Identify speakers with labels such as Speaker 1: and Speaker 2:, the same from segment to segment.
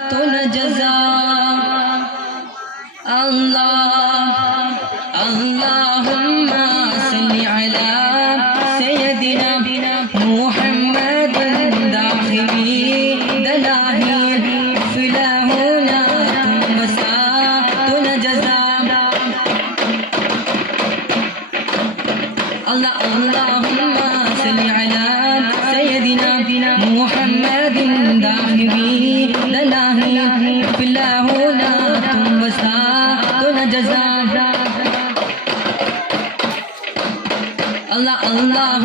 Speaker 1: الجزاء الله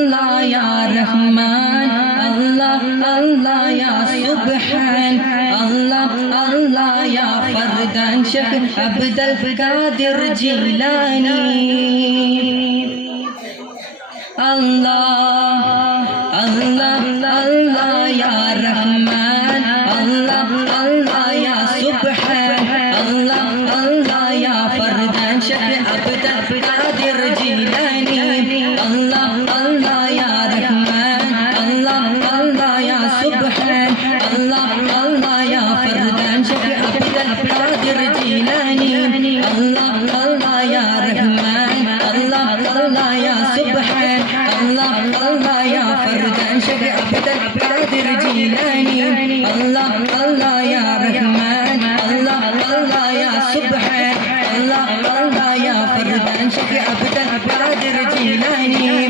Speaker 1: আল্লাহ ইয়া রহমান, আল্লাহ আল্লাহ ইয়া সুবহান, আল্লাহ আল্লাহ ইয়া ফরদান, শেখ আব্দুল কাদের জিলানি। আল্লাহ আল্লাহ الله يا سبحان الله الله يا فردان شكل عبد القادر جيلاني الله الله يا رحمن. الله الله يا سبحان الله الله يا فردان شكل عبد القادر جيلاني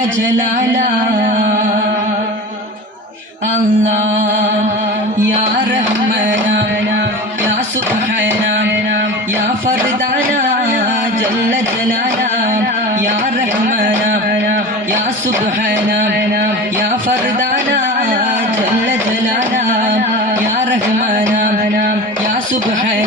Speaker 1: সুবহান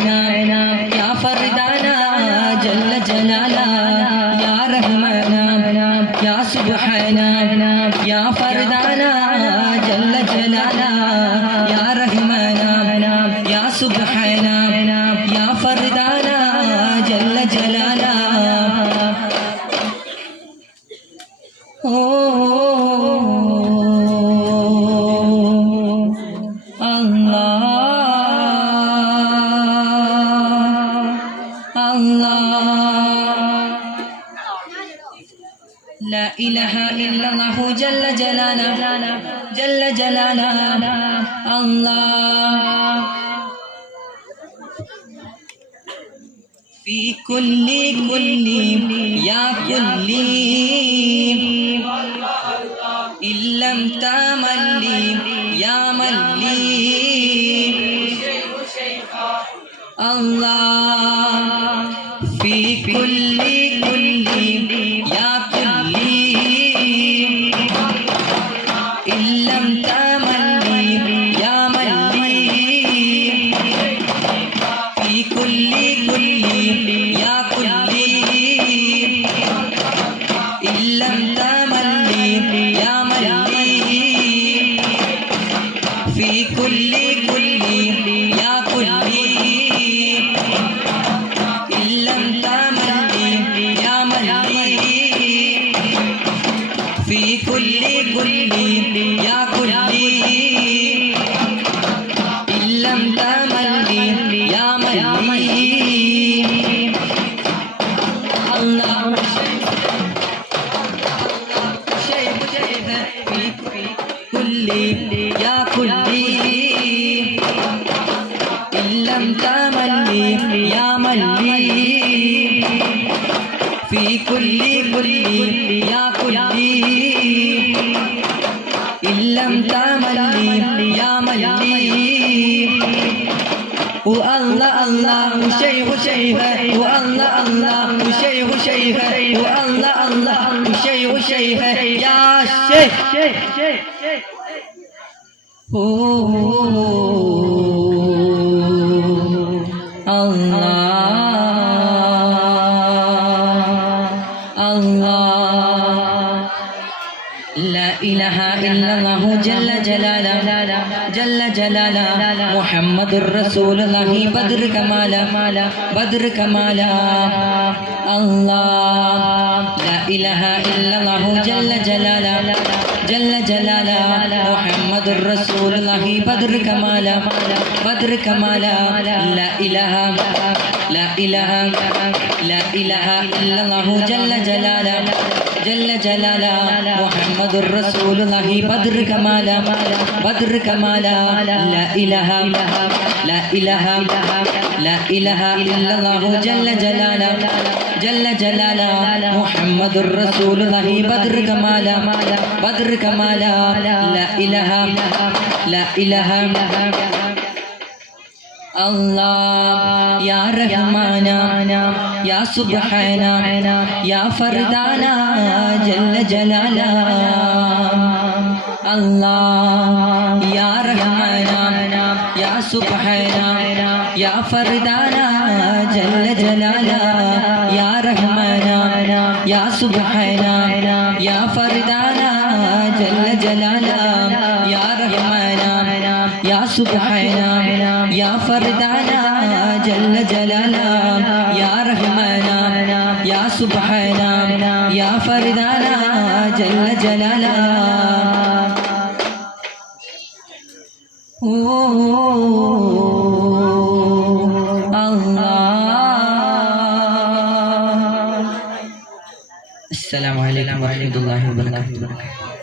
Speaker 1: إله إلا الله جل جلاله جل جلاله. الله. في كل كل يا كل. إن لم تملي يا ملي الله. إن لم تملي يا ملي في كل كل يا كل إن لم تملي يا ملي في كل كل يا كل إن لم تملي يا ملي الله كل يا كلي. إن لم تملي يا ملي. في كل كل يا كلي. إن لم تملي يا ملي. والله الله وشيخ شيخ والله الله وشيخ شيخ والله الله وشيخ شيخ. يا شيخ. لا إله إلا الله جل جلاله جل جلاله محمد رسول الله بدر كمالا بدر كمالا الله لا إله إلا الله جل جلاله جل جلاله محمد رسول ഇലാഹി ബദ്ര കമാല ബദ്ര കമാല ലാ ഇലാഹ ലാ ഇലാഹ ലാ ഇലാഹ ഇല്ലല്ലാഹു ജല്ല ജലാല മുഹമ്മദ് റസൂൽ നഹി ബദ്ർ കമാല ബദ്ർ കമാല ലാ ഇലഹ ലാ ഇലഹ ലാ ഇലഹ ഇല്ലല്ലാഹു ജല്ല ജലാല ജല്ല ജലാല മുഹമ്മദ് റസൂൽ നഹി ബദ്ർ കമാല ബദ്ർ കമാല ലാ ഇലഹ ലാ ഇലഹ. അല്ലാഹ് യാ റഹ്മാനാ യാ സുബ്ഹാന യാ ഫർദാന ജല്ല ജലാല. അല്ലാ യാ റഹ്മാന യാ സുബ്ഹാന യാ ഫർദാന ജല്ല ജലാല. യാ റഹ്മാന യാ സുബ്ഹാന യാ ഫർദാന ജല്ല ജലാല. യാ റഹ്മാന യാ സുബ്ഹാന യാ ഫർദാന ജല്ല ജലാല. സുബഹാന യാ ഫർദാന ജല്ല ജലാല. ഓ അസ്സലാമു അലൈക്കും വറഹ്മത്തുള്ളാഹി വബറകാതുഹു.